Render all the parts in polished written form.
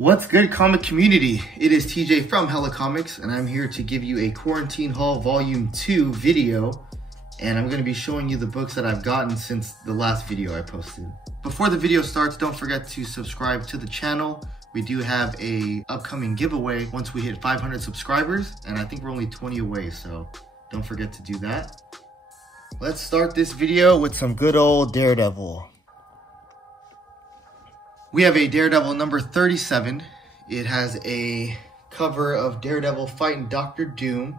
What's good, comic community? It is TJ from Hella Comics, and I'm here to give you a Quarantine Haul Volume 2 video. And I'm going to be showing you the books that I've gotten since the last video I posted. Before the video starts, don't forget to subscribe to the channel. We do have a upcoming giveaway once we hit 500 subscribers, and I think we're only 20 away, so don't forget to do that. Let's start this video with some good old Daredevil. We have a Daredevil number 37. It has a cover of Daredevil fighting Dr. Doom.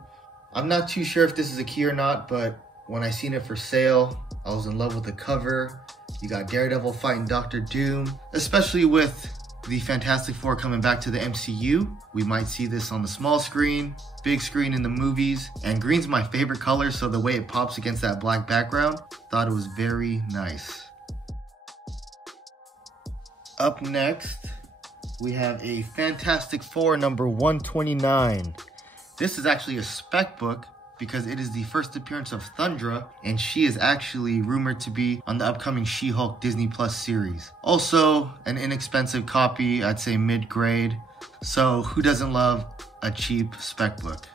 I'm not too sure if this is a key or not, but when I seen it for sale, I was in love with the cover. You got Daredevil fighting Dr. Doom, especially with the Fantastic Four coming back to the MCU. We might see this on the small screen, big screen in the movies, and green's my favorite color, so the way it pops against that black background, thought it was very nice. Up next, we have a Fantastic Four number 129. This is actually a spec book because it is the first appearance of Thundra, and she is actually rumored to be on the upcoming She-Hulk Disney Plus series. Also, an inexpensive copy, I'd say mid-grade. So who doesn't love a cheap spec book?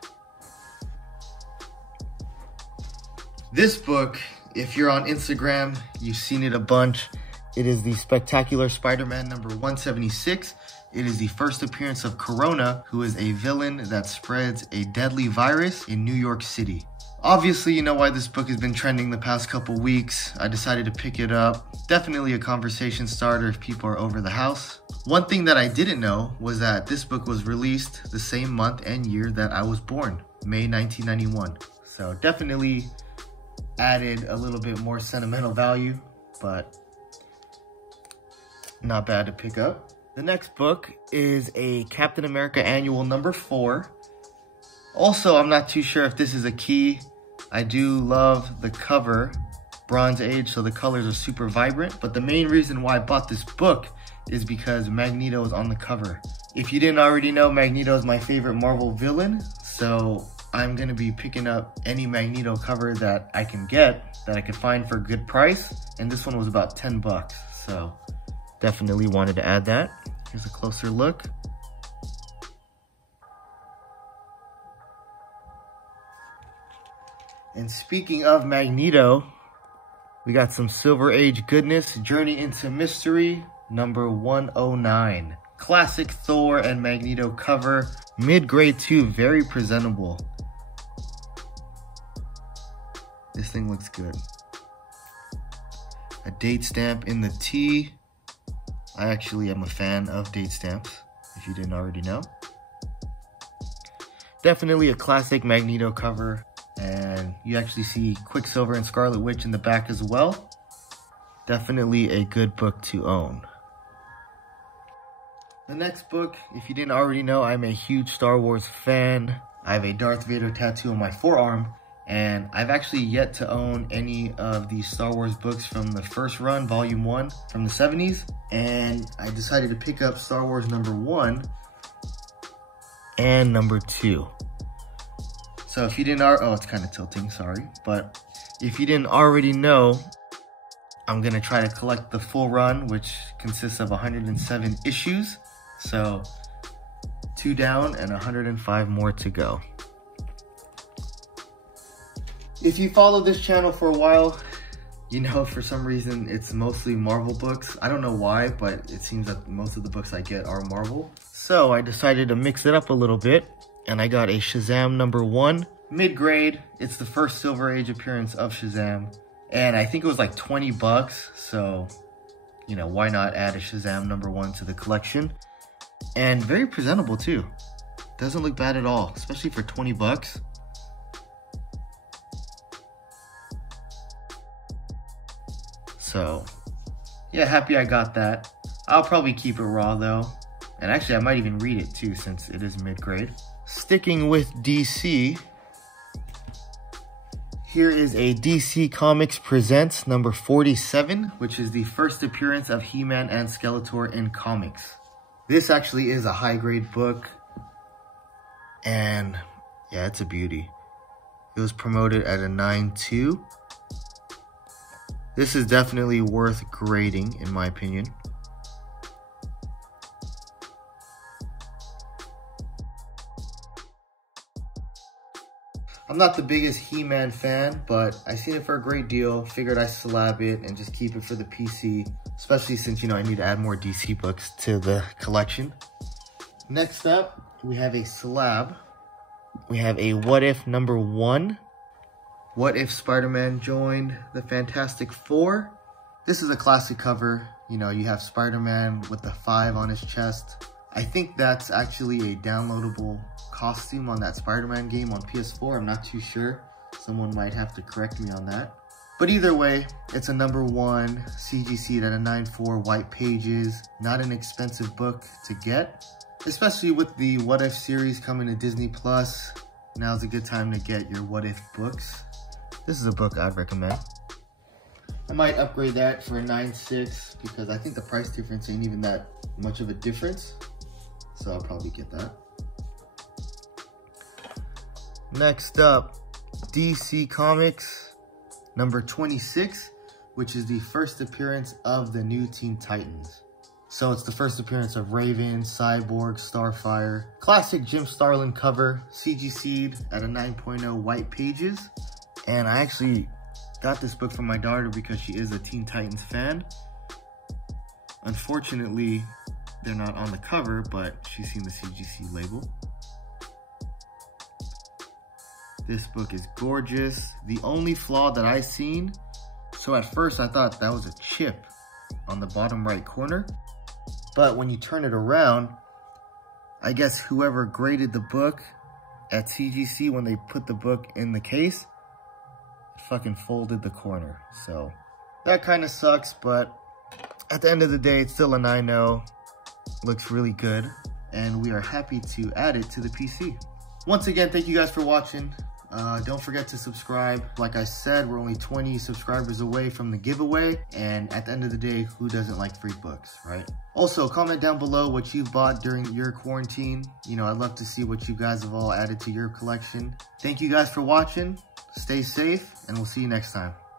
This book, if you're on Instagram, you've seen it a bunch. It is the Spectacular Spider-Man number 176. It is the first appearance of Corona, who is a villain that spreads a deadly virus in New York City. Obviously, you know why this book has been trending the past couple weeks. I decided to pick it up. Definitely a conversation starter if people are over the house. One thing that I didn't know was that this book was released the same month and year that I was born, May 1991. So definitely added a little bit more sentimental value, but not bad to pick up. The next book is a Captain America Annual number 4. Also, I'm not too sure if this is a key. I do love the cover, Bronze Age, so the colors are super vibrant. But the main reason why I bought this book is because Magneto is on the cover. If you didn't already know, Magneto is my favorite Marvel villain. So I'm going to be picking up any Magneto cover that I can get, that I could find for a good price. And this one was about 10 bucks. So definitely wanted to add that. Here's a closer look. And speaking of Magneto, we got some Silver Age goodness. Journey into Mystery, number 109. Classic Thor and Magneto cover. Mid-grade too, very presentable. This thing looks good. A date stamp in the T. I actually am a fan of date stamps, if you didn't already know. Definitely a classic Magneto cover, and you actually see Quicksilver and Scarlet Witch in the back as well. Definitely a good book to own. The next book, if you didn't already know, I'm a huge Star Wars fan. I have a Darth Vader tattoo on my forearm, and I've actually yet to own any of the Star Wars books from the first run, Volume 1, from the 70s. And I decided to pick up Star Wars number 1 and number 2. So if you didn't oh, it's kind of tilting, sorry. But if you didn't already know, I'm gonna try to collect the full run, which consists of 107 issues. So 2 down and 105 more to go. If you follow this channel for a while, you know for some reason it's mostly Marvel books. I don't know why, but it seems that most of the books I get are Marvel. So I decided to mix it up a little bit, and I got a Shazam number 1, mid-grade. It's the first Silver Age appearance of Shazam, and I think it was like 20 bucks, so you know, why not add a Shazam number 1 to the collection? And very presentable too. Doesn't look bad at all, especially for 20 bucks. So, yeah, happy I got that. I'll probably keep it raw though. And actually, I might even read it too since it is mid-grade. Sticking with DC, here is a DC Comics Presents number 47, which is the first appearance of He-Man and Skeletor in comics. This actually is a high-grade book, and yeah, it's a beauty. It was promoted at a 9.2. This is definitely worth grading, in my opinion. I'm not the biggest He-Man fan, but I seen it for a great deal. Figured I'd slab it and just keep it for the PC, especially since, you know, I need to add more DC books to the collection. Next up, we have a slab. We have a What If #1. What if Spider-Man joined the Fantastic Four? This is a classic cover. You know, you have Spider-Man with the 5 on his chest. I think that's actually a downloadable costume on that Spider-Man game on PS4. I'm not too sure. Someone might have to correct me on that. But either way, it's a #1, CGC'd at a 9.4, white pages. Not an expensive book to get, especially with the What If series coming to Disney Plus. Now's a good time to get your What If books. This is a book I'd recommend. I might upgrade that for a 9.6 because I think the price difference ain't even that much of a difference. So I'll probably get that. Next up, DC Comics #26, which is the first appearance of the new Teen Titans. So it's the first appearance of Raven, Cyborg, Starfire. Classic Jim Starlin cover, CGC'd at a 9.0 white pages. And I actually got this book from my daughter because she is a Teen Titans fan. Unfortunately, they're not on the cover, but she's seen the CGC label. This book is gorgeous. The only flaw that I've seen, so at first I thought that was a chip on the bottom right corner, but when you turn it around, I guess whoever graded the book at CGC when they put the book in the case, fucking folded the corner. So that kind of sucks, but at the end of the day, it's still a 9.0. Looks really good, and we are happy to add it to the PC. Once again, thank you guys for watching. Don't forget to subscribe. Like I said, we're only 20 subscribers away from the giveaway, and at the end of the day, who doesn't like free books, right? Also, comment down below what you've bought during your quarantine. You know, I'd love to see what you guys have all added to your collection. Thank you guys for watching. Stay safe, and we'll see you next time.